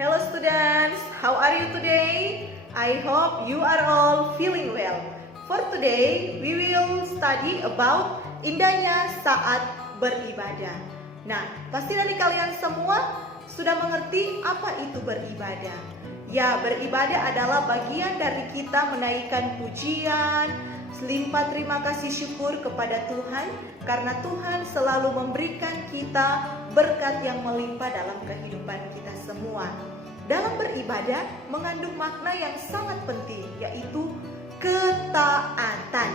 Hello students, how are you today? I hope you are all feeling well. For today, we will study about indahnya saat beribadah. Nah, pasti dari kalian semua sudah mengerti apa itu beribadah. Ya, beribadah adalah bagian dari kita menaikkan pujian, limpah terima kasih syukur kepada Tuhan karena Tuhan selalu memberikan kita berkat yang melimpah dalam kehidupan kita semua. Dalam beribadah mengandung makna yang sangat penting, yaitu ketaatan.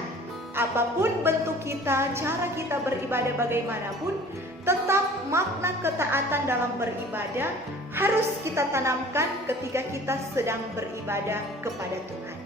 Apapun bentuk kita, cara kita beribadah bagaimanapun, tetap makna ketaatan dalam beribadah harus kita tanamkan ketika kita sedang beribadah kepada Tuhan.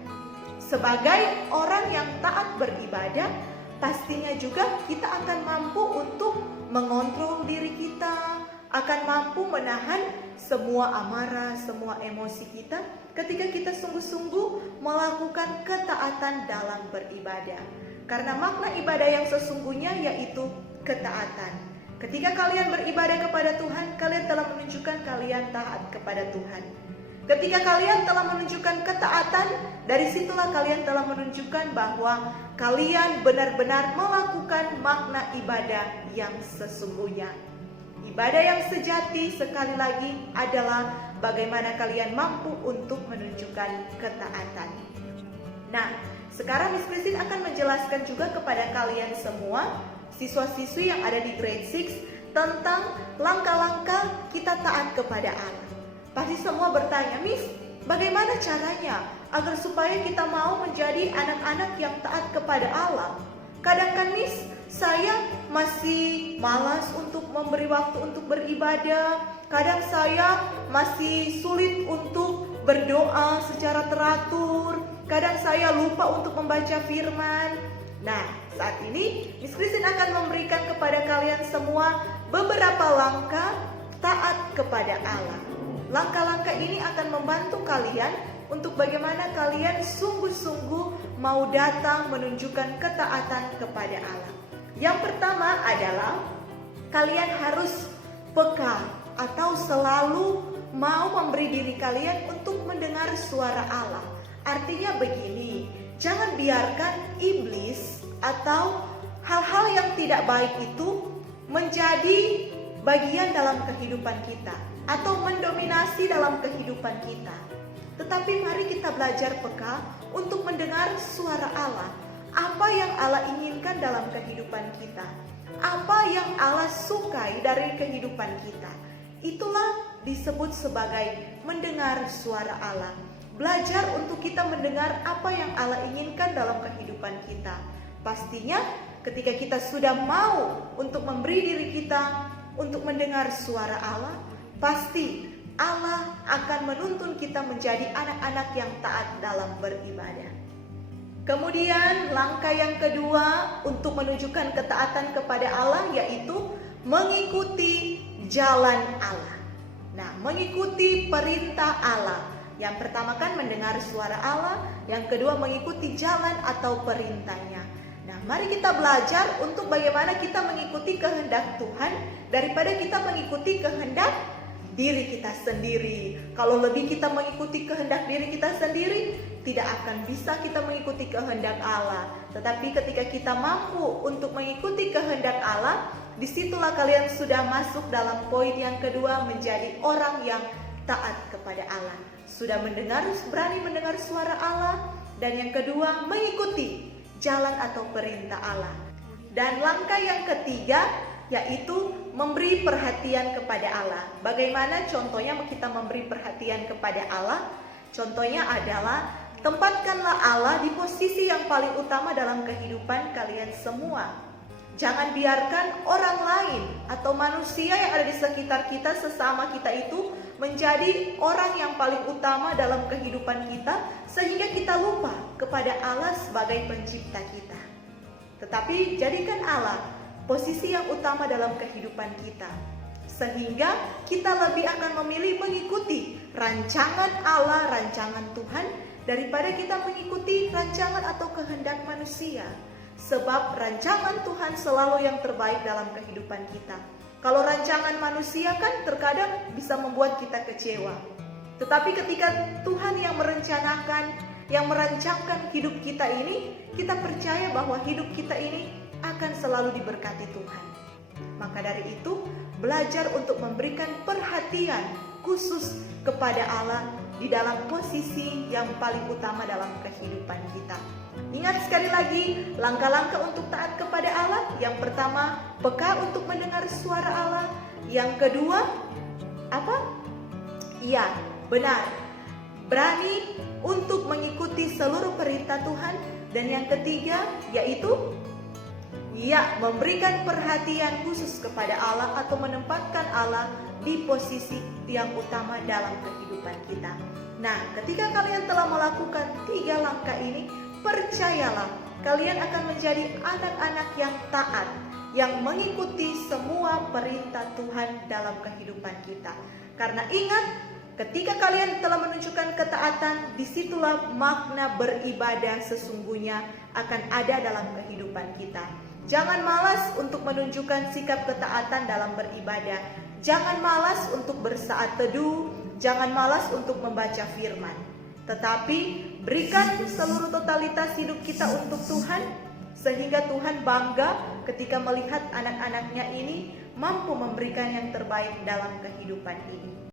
Sebagai orang yang taat beribadah, pastinya juga kita akan mampu untuk mengontrol diri kita, akan mampu menahan semua amarah, semua emosi kita ketika kita sungguh-sungguh melakukan ketaatan dalam beribadah. Karena makna ibadah yang sesungguhnya yaitu ketaatan. Ketika kalian beribadah kepada Tuhan, kalian telah menunjukkan kalian taat kepada Tuhan. Ketika kalian telah menunjukkan ketaatan, dari situlah kalian telah menunjukkan bahwa kalian benar-benar melakukan makna ibadah yang sesungguhnya. Ibadah yang sejati sekali lagi adalah bagaimana kalian mampu untuk menunjukkan ketaatan. Nah, sekarang Miss Christine akan menjelaskan juga kepada kalian semua, siswa-siswi yang ada di grade 6, tentang langkah-langkah kita taat kepada Allah. Pasti semua bertanya, Miss, bagaimana caranya agar supaya kita mau menjadi anak-anak yang taat kepada Allah? Kadang kan Miss, saya masih malas untuk memberi waktu untuk beribadah. Kadang saya masih sulit untuk berdoa secara teratur. Kadang saya lupa untuk membaca firman. Nah, saat ini Miss Christine akan memberikan kepada kalian semua beberapa langkah taat kepada Allah. Langkah-langkah ini akan membantu kalian untuk bagaimana kalian sungguh-sungguh mau datang menunjukkan ketaatan kepada Allah. Yang pertama adalah kalian harus peka atau selalu mau memberi diri kalian untuk mendengar suara Allah. Artinya begini, jangan biarkan iblis atau hal-hal yang tidak baik itu menjadi bagian dalam kehidupan kita atau mendominasi dalam kehidupan kita. Tetapi mari kita belajar peka untuk mendengar suara Allah. Apa yang Allah inginkan dalam kehidupan kita? Apa yang Allah sukai dari kehidupan kita? Itulah disebut sebagai mendengar suara Allah. Belajar untuk kita mendengar apa yang Allah inginkan dalam kehidupan kita. Pastinya ketika kita sudah mau untuk memberi diri kita untuk mendengar suara Allah, pasti Allah akan menuntun kita menjadi anak-anak yang taat dalam beribadah. Kemudian langkah yang kedua untuk menunjukkan ketaatan kepada Allah yaitu mengikuti jalan Allah. Nah, mengikuti perintah Allah. Yang pertama kan mendengar suara Allah, yang kedua mengikuti jalan atau perintahnya. Nah, mari kita belajar untuk bagaimana kita mengikuti kehendak Tuhan daripada kita mengikuti kehendak diri kita sendiri. Kalau lebih kita mengikuti kehendak diri kita sendiri, tidak akan bisa kita mengikuti kehendak Allah. Tetapi ketika kita mampu untuk mengikuti kehendak Allah, disitulah kalian sudah masuk dalam poin yang kedua, menjadi orang yang taat kepada Allah. Sudah berani mendengar suara Allah, dan yang kedua mengikuti jalan atau perintah Allah. Dan langkah yang ketiga yaitu memberi perhatian kepada Allah. Bagaimana contohnya kita memberi perhatian kepada Allah? Contohnya adalah tempatkanlah Allah di posisi yang paling utama dalam kehidupan kalian semua. Jangan biarkan orang lain atau manusia yang ada di sekitar kita, sesama kita itu menjadi orang yang paling utama dalam kehidupan kita, sehingga kita lupa kepada Allah sebagai pencipta kita. Tetapi jadikan Allah posisi yang utama dalam kehidupan kita, sehingga kita lebih akan memilih mengikuti rancangan Allah, rancangan Tuhan, daripada kita mengikuti rancangan atau kehendak manusia. Sebab rancangan Tuhan selalu yang terbaik dalam kehidupan kita. Kalau rancangan manusia kan terkadang bisa membuat kita kecewa. Tetapi ketika Tuhan yang merencanakan, yang merancangkan hidup kita ini, kita percaya bahwa hidup kita ini akan selalu diberkati Tuhan. Maka dari itu, belajar untuk memberikan perhatian khusus kepada Allah di dalam posisi yang paling utama dalam kehidupan kita. Ingat sekali lagi, langkah-langkah untuk taat kepada Allah. Yang pertama, peka untuk mendengar suara Allah. Yang kedua, apa? Iya, benar. Berani untuk mengikuti seluruh perintah Tuhan. Dan yang ketiga, yaitu memberikan perhatian khusus kepada Allah atau menempatkan Allah di posisi yang utama dalam kehidupan kita. Nah, ketika kalian telah melakukan 3 langkah ini, percayalah, kalian akan menjadi anak-anak yang taat, yang mengikuti semua perintah Tuhan dalam kehidupan kita. Karena ingat, ketika kalian telah menunjukkan ketaatan, disitulah makna beribadah sesungguhnya akan ada dalam kehidupan kita. Jangan malas untuk menunjukkan sikap ketaatan dalam beribadah. Jangan malas untuk bersaat teduh. Jangan malas untuk membaca firman. Tetapi berikan seluruh totalitas hidup kita untuk Tuhan, sehingga Tuhan bangga ketika melihat anak-anaknya ini mampu memberikan yang terbaik dalam kehidupan ini.